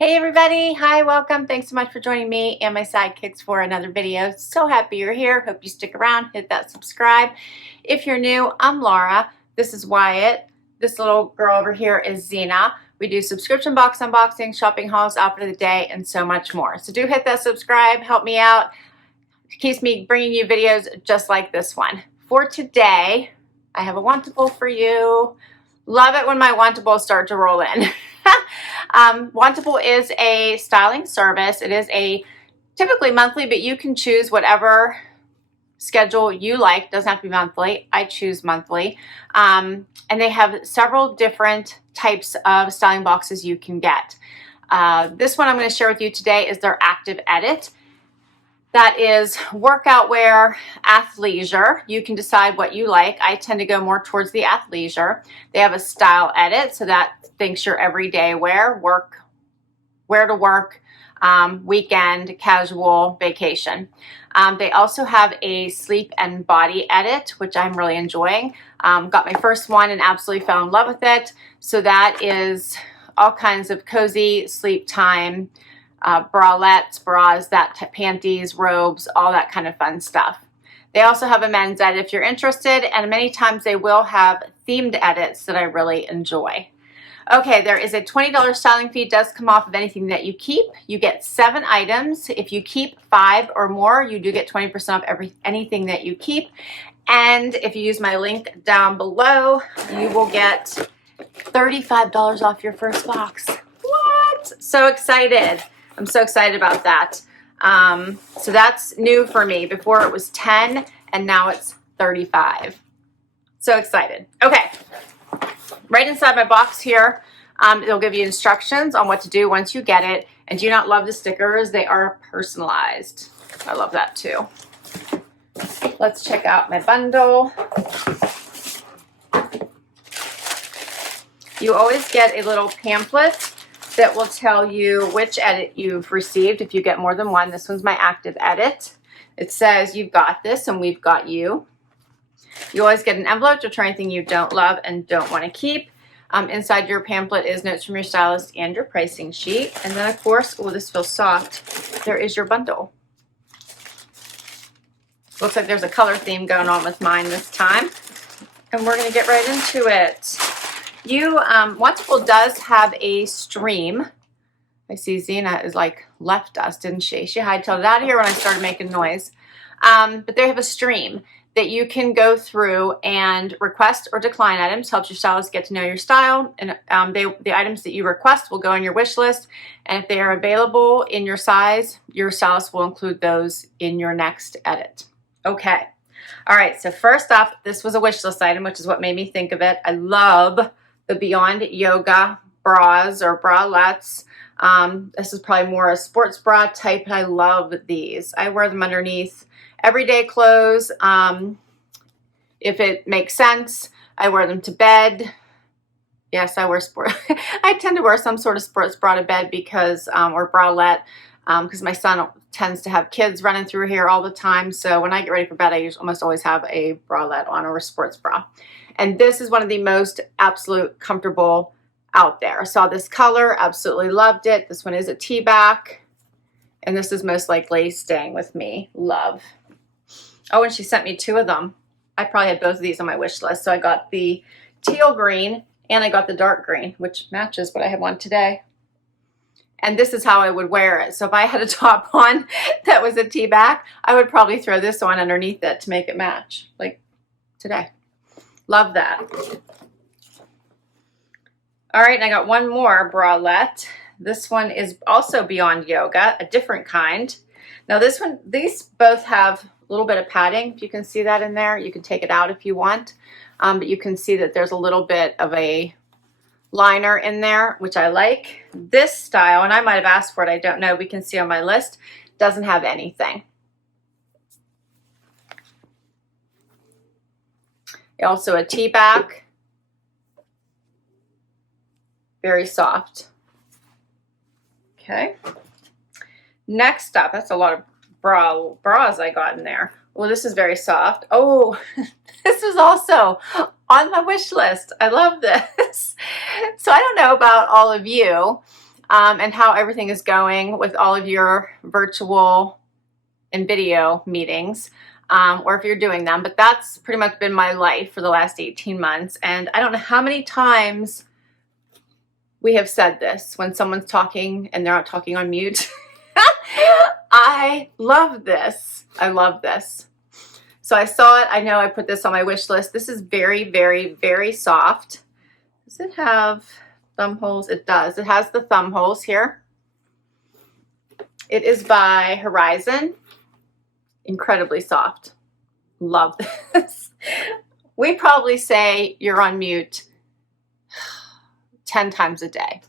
Hey everybody, hi, welcome. Thanks so much for joining me and my sidekicks for another video. So happy you're here. Hope you stick around, hit that subscribe. If you're new, I'm Laura. This is Wyatt. This little girl over here is Zena. We do subscription box unboxing, shopping hauls, outfit of the day, and so much more. So do hit that subscribe, help me out. It keeps me bringing you videos just like this one. For today, I have a Wantable for you. Love it when my Wantables start to roll in. Wantable is a styling service. It is a typically monthly, but you can choose whatever schedule you like. Doesn't have to be monthly. I choose monthly. And they have several different types of styling boxes you can get. This one I'm going to share with you today is their Active Edit. That is workout wear, athleisure. You can decide what you like. I tend to go more towards the athleisure. They have a style edit, so that thinks your everyday wear, wear to work, weekend, casual, vacation. They also have a sleep and body edit, which I'm really enjoying. Got my first one and absolutely fell in love with it. So that is all kinds of cozy sleep time, bralettes, bras, panties, robes, all that kind of fun stuff. They also have a men's edit if you're interested, and many times they will have themed edits that I really enjoy. Okay, there is a $20 styling fee. It does come off of anything that you keep. You get 7 items. If you keep 5 or more, you do get 20% off anything that you keep. And if you use my link down below, you will get $35 off your first box. What? So excited. I'm so excited about that. So that's new for me. Before it was 10 and now it's 35. So excited. Okay. Right inside my box here, it'll give you instructions on what to do once you get it. And do you not love the stickers? They are personalized. I love that too. Let's check out my bundle. You always get a little pamphlet that will tell you which edit you've received if you get more than one. This one's my Active Edit. It says you've got this and we've got you. You always get an envelope to return anything you don't love and don't want to keep. Inside your pamphlet is notes from your stylist and your pricing sheet. And then of course, oh, this feels soft, there is your bundle. Looks like there's a color theme going on with mine this time. And we're gonna get right into it. Wantable does have a stream. I see Zena is like left us, didn't she? She hightailed it out of here when I started making noise. But they have a stream that you can go through and request or decline items. Helps your stylist get to know your style. And the items that you request will go on your wish list. And if they are available in your size, your stylist will include those in your next edit. Okay. All right. So first up, this was a wish list item, which is what made me think of it. I love the Beyond Yoga bras or bralettes. This is probably more a sports bra type, and I love these. I wear them underneath everyday clothes. If it makes sense, I wear them to bed. Yes, I wear I tend to wear some sort of sports bra to bed because, or bralette, because my son tends to have kids running through here all the time. So when I get ready for bed, I almost always have a bralette on or a sports bra. And this is one of the most absolute comfortable out there. I saw this color, absolutely loved it. This one is a T-back. And this is most likely staying with me. Love. Oh, and she sent me 2 of them. I probably had both of these on my wish list. So I got the teal green and I got the dark green, which matches what I have on today. And this is how I would wear it. So if I had a top on that was a T-back, I would probably throw this on underneath it to make it match, like today. Love that. All right, and I got one more bralette. This one is also Beyond Yoga, a different kind. Now this one, these both have a little bit of padding. If you can see that in there, you can take it out if you want. But you can see that there's a little bit of a liner in there, which I like. This style, and I might have asked for it, I don't know, we can see on my list, doesn't have anything. Also a T-back, very soft. Okay. Next up, that's a lot of bras I got in there. Well, this is very soft. Oh, this is also on my wish list. I love this. So I don't know about all of you, and how everything is going with all of your virtual and video meetings, or if you're doing them. But that's pretty much been my life for the last 18 months. And I don't know how many times we have said this when someone's talking and they're not talking on mute. I love this. I love this. So I saw it. I know I put this on my wish list. This is very, very, very soft. Does it have thumb holes? It does. It has the thumb holes here. It is by Herizon. Incredibly soft. Love this. We probably say you're on mute 10 times a day.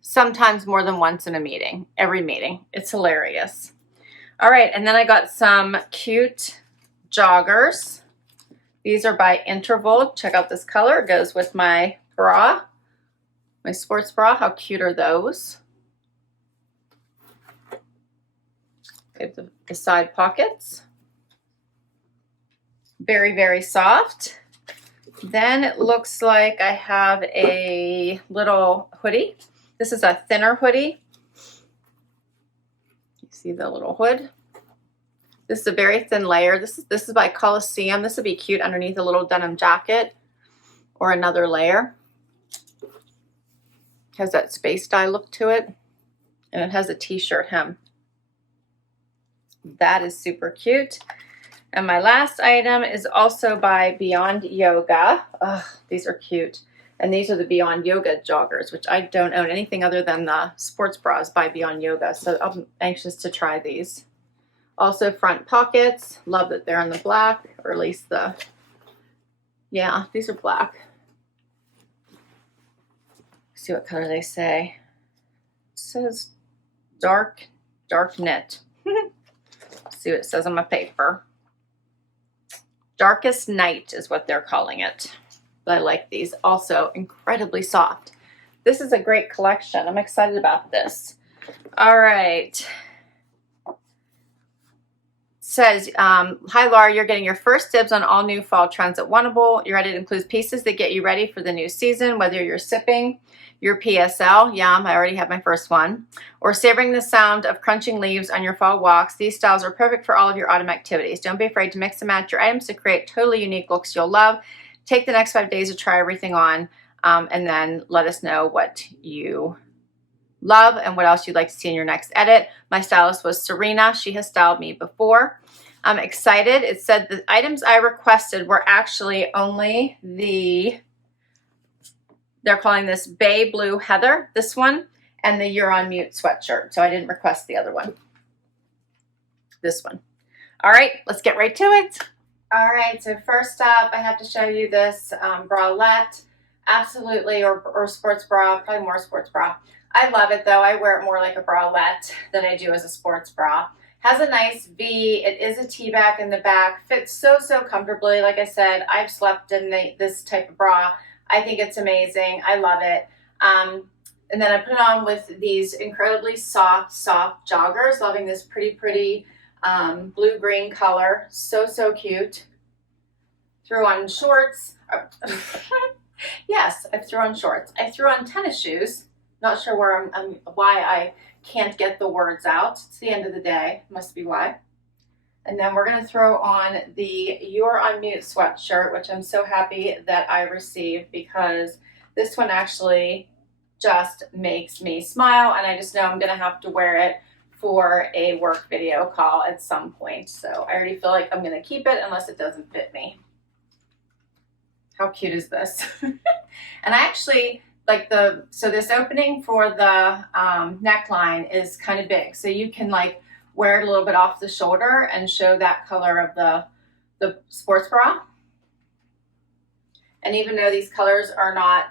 Sometimes more than once in a meeting. Every meeting. It's hilarious. All right, and then I got some cute joggers. These are by Interval. Check out this color. It goes with my bra, my sports bra. How cute are those? They have the side pockets. Very, very soft. Then it looks like I have a little hoodie. This is a thinner hoodie. You see the little hood. This is a very thin layer. This is by Colosseum. This would be cute underneath a little denim jacket or another layer. It has that Spacedye look to it, and it has a t-shirt hem. That is super cute. And my last item is also by Beyond Yoga. Oh, these are cute. And these are the Beyond Yoga joggers, which I don't own anything other than the sports bras by Beyond Yoga. So I'm anxious to try these. Also front pockets. Love that they're in the black, or at least the, yeah, these are black. Let's see what color they say. It says dark knit. Let's see what it says on my paper. Darkest Night is what they're calling it. But I like these. Also incredibly soft. This is a great collection. I'm excited about this. All right. Says, hi Laura, you're getting your first dibs on all new fall trends at Wantable. Your edit includes pieces that get you ready for the new season, whether you're sipping your PSL, yum, I already have my first one, or savoring the sound of crunching leaves on your fall walks. These styles are perfect for all of your autumn activities. Don't be afraid to mix and match your items to create totally unique looks you'll love. Take the next 5 days to try everything on, and then let us know what you love and what else you'd like to see in your next edit. My stylist was Serena. She has styled me before. I'm excited. It said the items I requested were actually only the, they're calling this Bay Blue Heather, this one, and the You're on Mute sweatshirt. So I didn't request the other one. This one. All right, let's get right to it. All right, so first up, I have to show you this bralette. Absolutely, or sports bra, probably more sports bra. I love it though. I wear it more like a bralette than I do as a sports bra. Has a nice V. It is a T-back in the back. Fits so comfortably. Like I said, I've slept in this type of bra. I think it's amazing. I love it. And then I put it on with these incredibly soft joggers. Loving this pretty blue-green color. So cute. Threw on shorts. Yes, I threw on shorts. I threw on tennis shoes. Not sure where why I can't get the words out. It's the end of the day. Must be why. And then we're going to throw on the You're on Mute sweatshirt, which I'm so happy that I received because this one actually just makes me smile, and I just know I'm going to have to wear it for a work video call at some point. So I already feel like I'm going to keep it unless it doesn't fit me. How cute is this? And I actually like so this opening for the neckline is kind of big. So you can like wear it a little bit off the shoulder and show that color of the sports bra. And even though these colors are not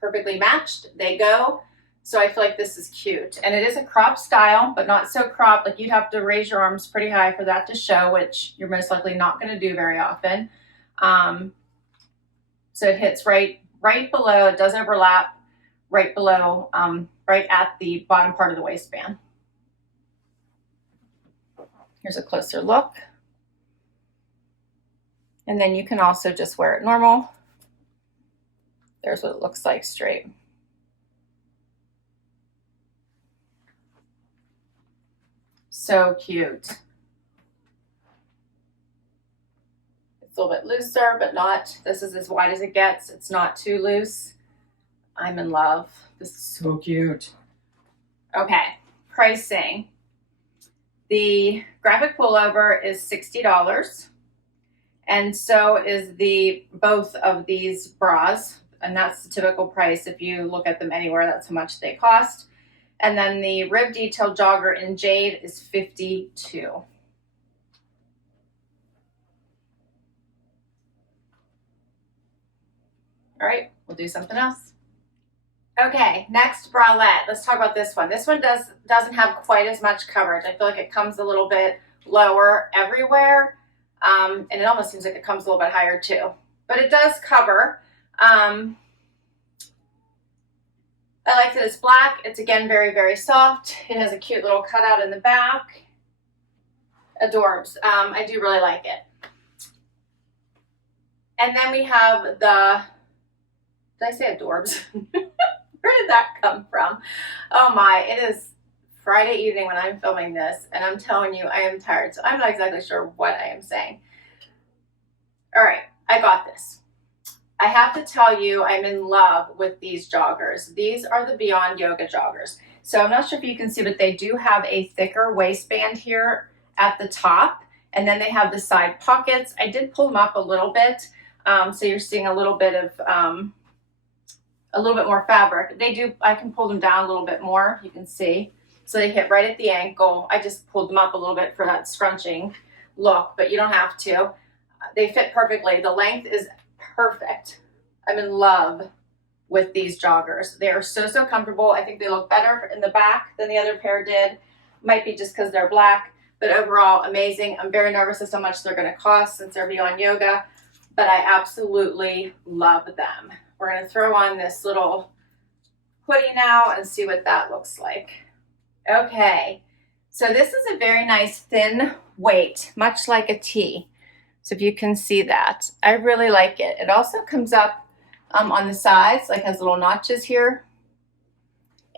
perfectly matched, they go. So I feel like this is cute. And it is a crop style, but not so cropped. Like you'd have to raise your arms pretty high for that to show, which you're most likely not going to do very often. So it hits right below, it does overlap right below, right at the bottom part of the waistband. Here's a closer look. And then you can also just wear it normal. There's what it looks like straight. so cute. It's a little bit looser, but not, this is as wide as it gets. It's not too loose. I'm in love. This is so cute. Okay, pricing. The graphic pullover is $60, and so is both of these bras, and that's the typical price. If you look at them anywhere, that's how much they cost. And then the rib detail jogger in jade is $52. All right, we'll do something else. Okay, next bralette. Let's talk about this one. This one doesn't have quite as much coverage. I feel like it comes a little bit lower everywhere, and it almost seems like it comes a little bit higher too. But it does cover. I like that it's black. It's again very, very soft. It has a cute little cutout in the back. Adorbs. I do really like it. And then we have the, did I say adorbs? Where did that come from? Oh my, it is Friday evening when I'm filming this, and I'm telling you, I am tired, so I'm not exactly sure what I am saying. All right, I got this. I have to tell you, I'm in love with these joggers. These are the Beyond Yoga joggers. So I'm not sure if you can see, but they do have a thicker waistband here at the top, and then they have the side pockets. I did pull them up a little bit, so you're seeing a little bit more fabric. They do, I can pull them down a little bit more, you can see. So they hit right at the ankle. I just pulled them up a little bit for that scrunching look, but you don't have to. They fit perfectly. The length is perfect. I'm in love with these joggers. They are so, so comfortable. I think they look better in the back than the other pair did. Might be just because they're black, but overall amazing. I'm very nervous as to how much they're going to cost since they're Beyond Yoga, but I absolutely love them. We're going to throw on this little hoodie now and see what that looks like. Okay, so this is a very nice thin weight, much like a tee. So if you can see that, I really like it. It also comes up on the sides, like has little notches here.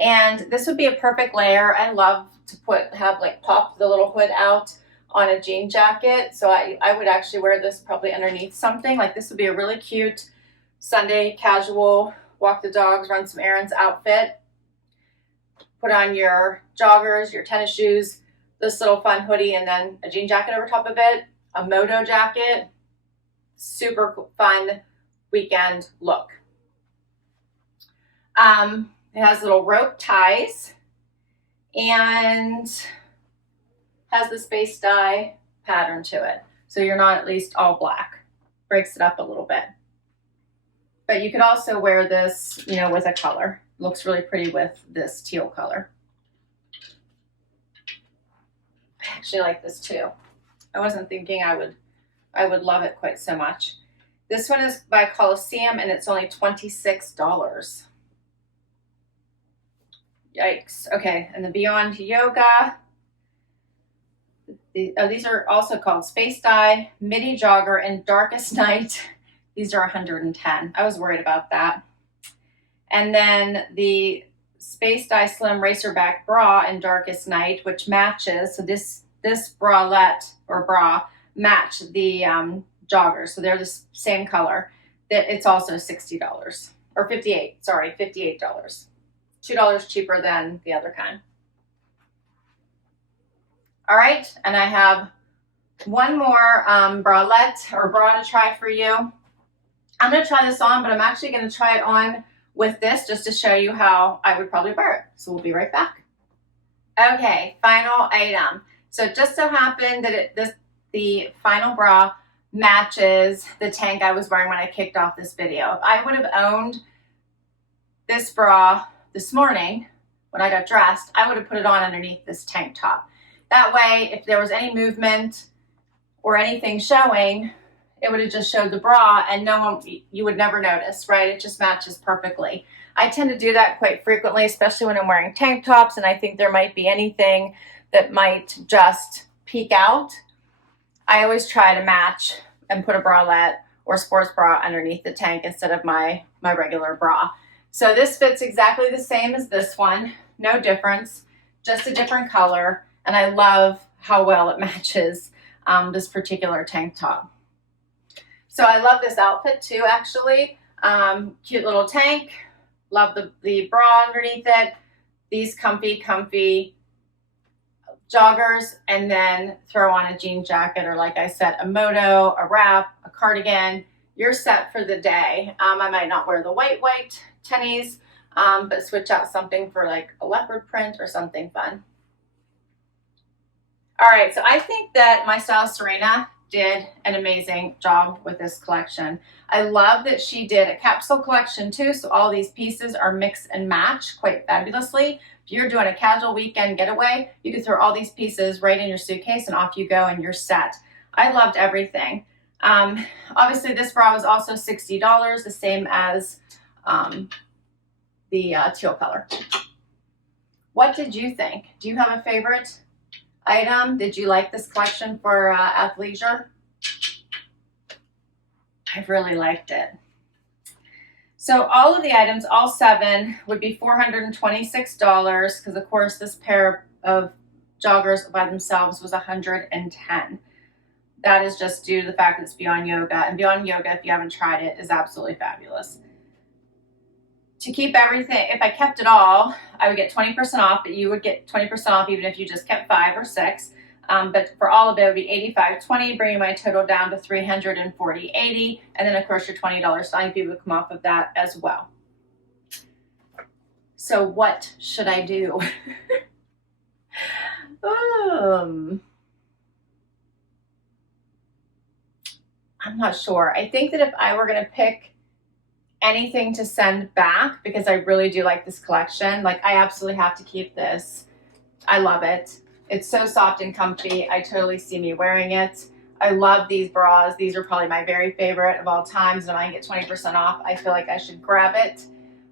And this would be a perfect layer. I love to pop the little hood out on a jean jacket. So I would actually wear this probably underneath something. Like this would be a really cute Sunday casual, walk the dogs, run some errands outfit. Put on your joggers, your tennis shoes, this little fun hoodie, and then a jean jacket over top of it, a moto jacket. Super fun weekend look. It has little rope ties and has the Spacedye pattern to it. So you're not at least all black. Breaks it up a little bit. But you could also wear this, you know, with a color. Looks really pretty with this teal color. I actually like this too. I wasn't thinking I would love it quite so much. This one is by Colosseum and it's only $26. Yikes. Okay, and the Beyond Yoga. These are also called Spacedye, Midi Jogger, and Darkest Night. These are $110. I was worried about that. And then the Spacedye Slim Racerback bra in Darkest Night, which matches. So this bralette or bra match the joggers. So they're the same color. It's also $60 or $58. Sorry, $58. $2 cheaper than the other kind. All right, and I have one more bralette or bra to try for you. I'm going to try this on, but I'm actually going to try it on with this just to show you how I would probably wear it. So we'll be right back. Okay, final item. So it just so happened that the final bra matches the tank I was wearing when I kicked off this video. If I would have owned this bra this morning when I got dressed, I would have put it on underneath this tank top. That way, if there was any movement or anything showing, it would have just showed the bra and you would never notice, right? It just matches perfectly. I tend to do that quite frequently, especially when I'm wearing tank tops and I think there might be anything that might just peek out. I always try to match and put a bralette or sports bra underneath the tank instead of my regular bra. So this fits exactly the same as this one, no difference, just a different color. and I love how well it matches this particular tank top. So I love this outfit too, actually. Cute little tank. Love the bra underneath it. These comfy joggers, and then throw on a jean jacket, or like I said, a moto, a wrap, a cardigan. You're set for the day. I might not wear the white tennies, but switch out something for like a leopard print or something fun. All right, so I think that my stylist Serena did an amazing job with this collection. I love that she did a capsule collection too, so all these pieces are mix and match quite fabulously. If you're doing a casual weekend getaway, you can throw all these pieces right in your suitcase and off you go and you're set. I loved everything. Obviously this bra was also $60, the same as the teal color. What did you think? Do you have a favorite item? Did you like this collection for athleisure? I really liked it. So all of the items, all 7, would be $426 because of course this pair of joggers by themselves was $110. That is just due to the fact that it's Beyond Yoga, and Beyond Yoga, if you haven't tried it, is absolutely fabulous. To keep everything, if I kept it all, I would get 20% off, but you would get 20% off even if you just kept 5 or 6. But for all of it, it would be $85.20, bringing my total down to $340.80. And then, of course, your $20 styling fee would come off of that as well. So what should I do? I'm not sure. I think that if I were going to pick anything to send back, because I really do like this collection, like I absolutely have to keep this. I love it. It's so soft and comfy. I totally see me wearing it. I love these bras. These are probably my very favorite of all times. And if I can get 20% off, I feel like I should grab it.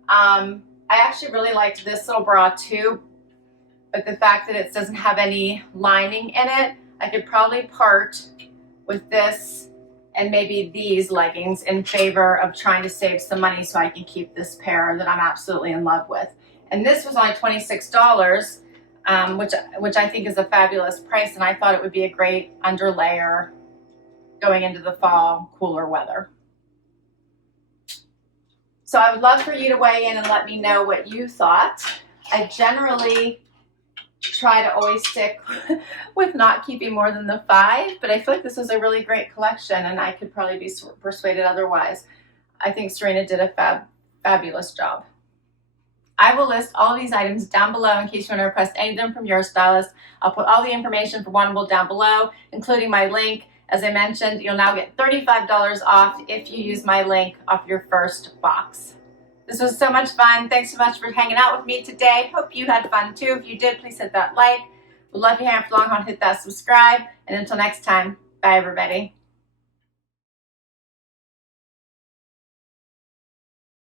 I actually really liked this little bra too, but the fact that it doesn't have any lining in it, I could probably part with this and maybe these leggings in favor of trying to save some money so I can keep this pair that I'm absolutely in love with. And this was only $26, which I think is a fabulous price, and I thought it would be a great underlayer going into the fall cooler weather. So I would love for you to weigh in and let me know what you thought. I generally try to always stick with not keeping more than the 5, but I feel like this was a really great collection and I could probably be persuaded otherwise. I think Serena did a fabulous job. I will list all of these items down below in case you want to request any of them from your stylist. I'll put all the information for Wantable down below, including my link. As I mentioned, you'll now get $35 off if you use my link off your first box. This was so much fun. Thanks so much for hanging out with me today. Hope you had fun too. If you did, please hit that like. We'd love you here for long. Hit that subscribe. And until next time, bye everybody.